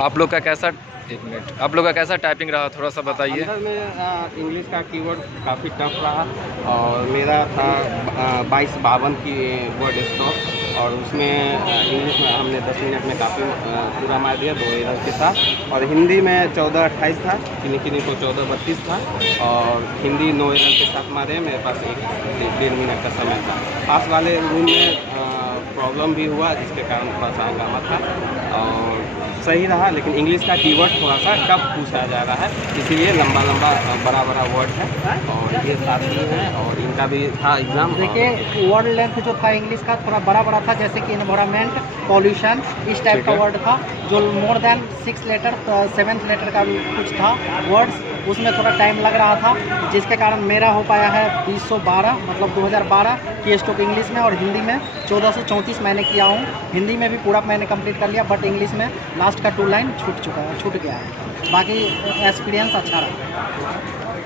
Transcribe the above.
आप लोग का कैसा, एक मिनट, आप लोग का कैसा टाइपिंग रहा, थोड़ा सा बताइए। अंदर में इंग्लिश का कीवर्ड काफ़ी टफ रहा और मेरा था 2252 की वर्ड स्टॉक, और उसमें इंग्लिश में हमने 10 मिनट में काफ़ी पूरा मार दिया 2 एरर के साथ। और हिंदी में 1428 था, किन्हीं को 1432 था, और हिंदी 9 एरर के साथ मारे। मेरे पास 1-1.5 मिनट का समय था। पास वाले रूम में प्रॉब्लम भी हुआ जिसके कारण थोड़ा सा हंगामा था, और सही रहा, लेकिन इंग्लिश का कीवर्ड थोड़ा सा टफ पूछा जा रहा है, इसीलिए लंबा बड़ा वर्ड है। और ये साथी हैं और इनका भी था एग्ज़ाम। देखिए वर्ड लेंथ जो था इंग्लिश का थोड़ा बड़ा था, जैसे कि इन्वायरमेंट, पॉल्यूशन, इस टाइप का वर्ड था। जो more than 6 letter 7th letter का भी कुछ था वर्ड्स, उसमें थोड़ा टाइम लग रहा था, जिसके कारण मेरा हो पाया है 2012 मतलब 2012 की स्टॉक इंग्लिश में, और हिंदी में 1434 मैंने किया हूँ। हिंदी में भी पूरा मैंने कंप्लीट कर लिया, बट इंग्लिश में लास्ट का 2 लाइन छूट गया है। बाकी एक्सपीरियंस अच्छा रहा।